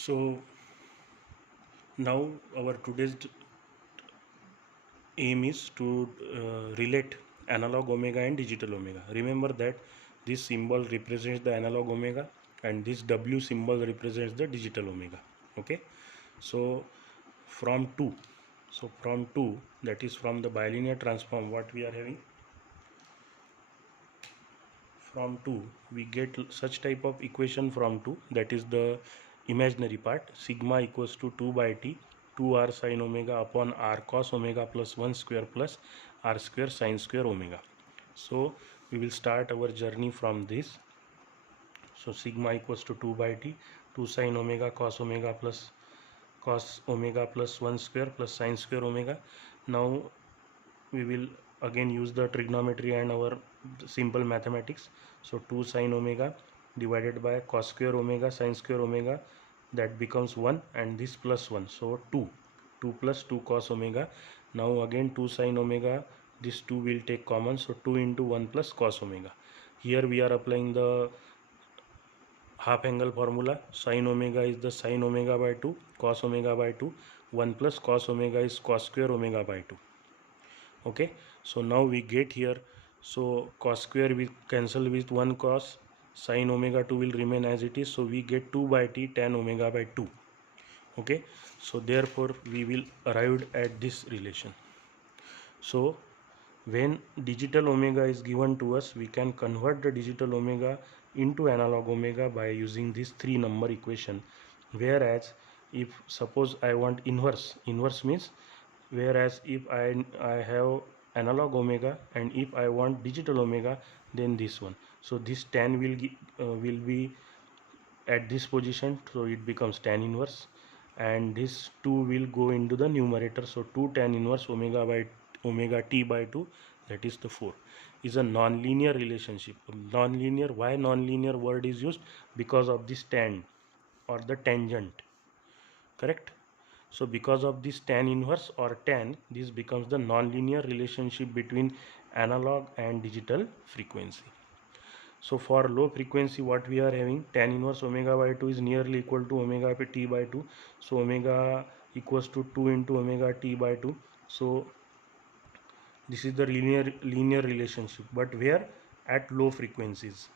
So now our today's aim is to relate analog omega and digital omega. Remember that this symbol represents the analog omega and this W symbol represents the digital omega. Okay, so from 2, from 2, that is from the bilinear transform, what we are having from 2, we get such type of equation from 2, that is the imaginary part, sigma equals to 2 by t 2r sin omega upon r cos omega plus 1 square plus r square sin square omega. So we will start our journey from this. So sigma equals to 2 by t 2 sin omega cos omega plus cos omega plus 1 square plus sin square omega. Now we will again use the trigonometry and our simple mathematics. So 2 sin omega divided by cos square omega sin square omega, that becomes 1, and this plus 1, so 2 plus 2 cos omega. Now again 2 sin omega, this 2 will take common, so 2 into 1 plus cos omega. Here we are applying the half angle formula. Sin omega is the sin omega by 2, cos omega by 2, 1 plus cos omega is cos square omega by 2. Okay, so now we get here, so cos square will cancel with 1 cos, sin omega 2 will remain as it is, so we get 2 by t tan omega by 2. Okay, so therefore we will arrive at this relation. So when digital omega is given to us, we can convert the digital omega into analog omega by using this 3 number equation. Whereas if suppose I want inverse means, whereas if I have analog omega and if I want digital omega, then this one. So this tan will be at this position, so it becomes tan inverse, and this 2 will go into the numerator, so 2 tan inverse omega by omega t by 2, that is the 4, is a non-linear relationship. Non-linear, why non-linear word is used? Because of this tan or the tangent, correct? So because of this tan inverse or tan, this becomes the non-linear relationship between analog and digital frequency. So for low frequency, what we are having, tan inverse omega by 2 is nearly equal to omega t by 2. So omega equals to 2 into omega t by 2. So this is the linear relationship, but where? At low frequencies.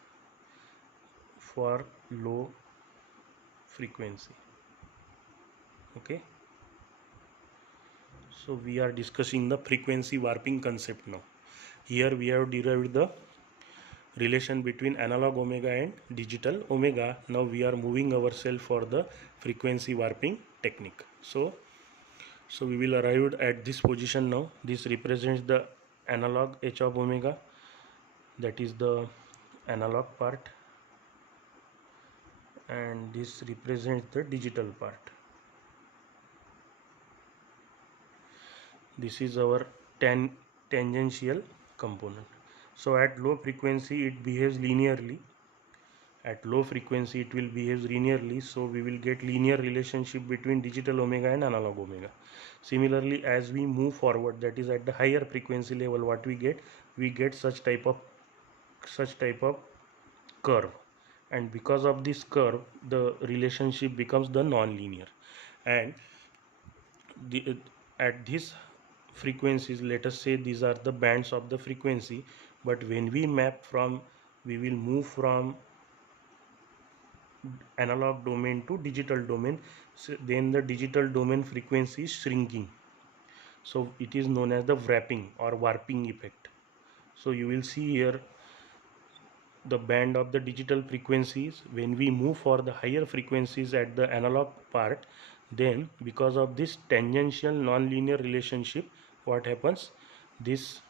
For low frequency. Okay. So we are discussing the frequency warping concept now. Here we have derived the relation between analog omega and digital omega. Now we are moving ourselves for the frequency warping technique. So we will arrive at this position now. This represents the analog h of omega, that is the analog part, and this represents the digital part. This is our tangential component. So at low frequency it behaves linearly. At low frequency it will behave linearly, so we will get linear relationship between digital omega and analog omega. Similarly, as we move forward, that is at the higher frequency level, what we get such type of curve, and because of this curve the relationship becomes the non-linear. And at these frequencies, let us say these are the bands of the frequency, but when we we will move from analog domain to digital domain, so then the digital domain frequency is shrinking, so it is known as the wrapping or warping effect. So you will see here the band of the digital frequencies. When we move for the higher frequencies at the analog part, then because of this tangential non-linear relationship, what happens, this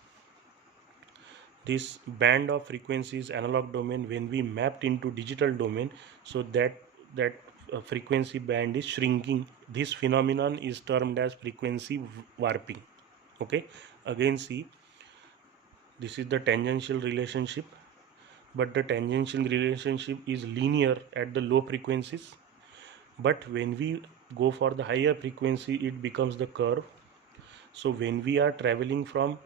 band of frequencies analog domain, when we mapped into digital domain, so that frequency band is shrinking. This phenomenon is termed as frequency warping. Okay, again see, this is the tangential relationship, but the tangential relationship is linear at the low frequencies, but when we go for the higher frequency it becomes the curve. So when we are traveling from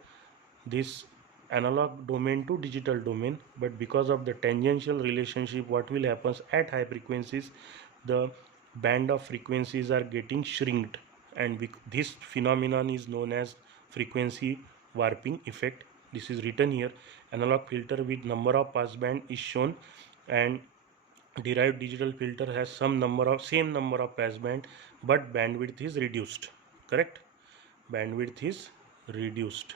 this analog domain to digital domain, but because of the tangential relationship, what will happen at high frequencies, the band of frequencies are getting shrinked, and this phenomenon is known as frequency warping effect. This is written here. Analog filter with number of passband is shown, and derived digital filter has same number of passband, but bandwidth is reduced. Correct? Bandwidth is reduced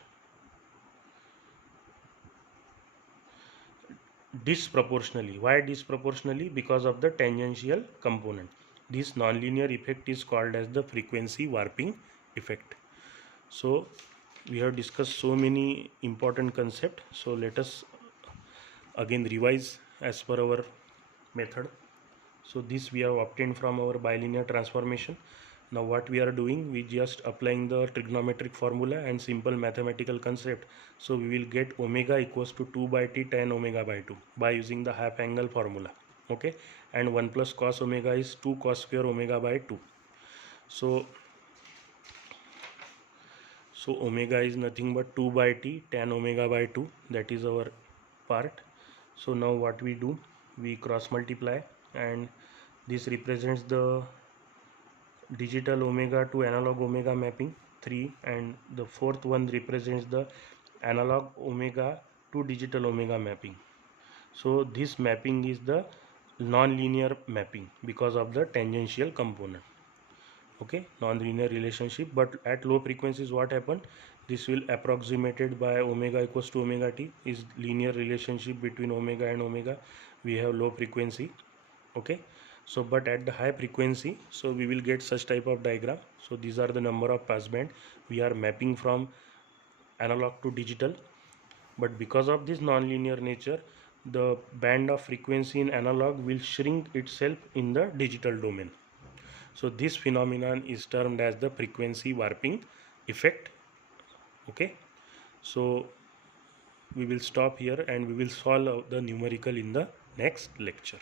disproportionately. Why disproportionately? Because of the tangential component. This nonlinear effect is called as the frequency warping effect. So we have discussed so many important concepts. So let us again revise as per our method. So this we have obtained from our bilinear transformation. Now what we are doing, we just applying the trigonometric formula and simple mathematical concept. So we will get omega equals to 2 by t tan omega by 2 by using the half angle formula. Okay, and 1 plus cos omega is 2 cos square omega by 2. So omega is nothing but 2 by t tan omega by 2. That is our part. So now what we do, we cross multiply, and this represents the digital omega to analog omega mapping 3, and the fourth one represents the analog omega to digital omega mapping. So this mapping is the non-linear mapping because of the tangential component. Okay, non-linear relationship, but at low frequencies what happened, this will approximated by omega equals to omega t is linear relationship between omega and omega. We have low frequency. Okay, so but at the high frequency, so we will get such type of diagram. So these are the number of passband. We are mapping from analog to digital, but because of this non-linear nature, the band of frequency in analog will shrink itself in the digital domain. So this phenomenon is termed as the frequency warping effect. Okay, so we will stop here and we will solve the numerical in the next lecture.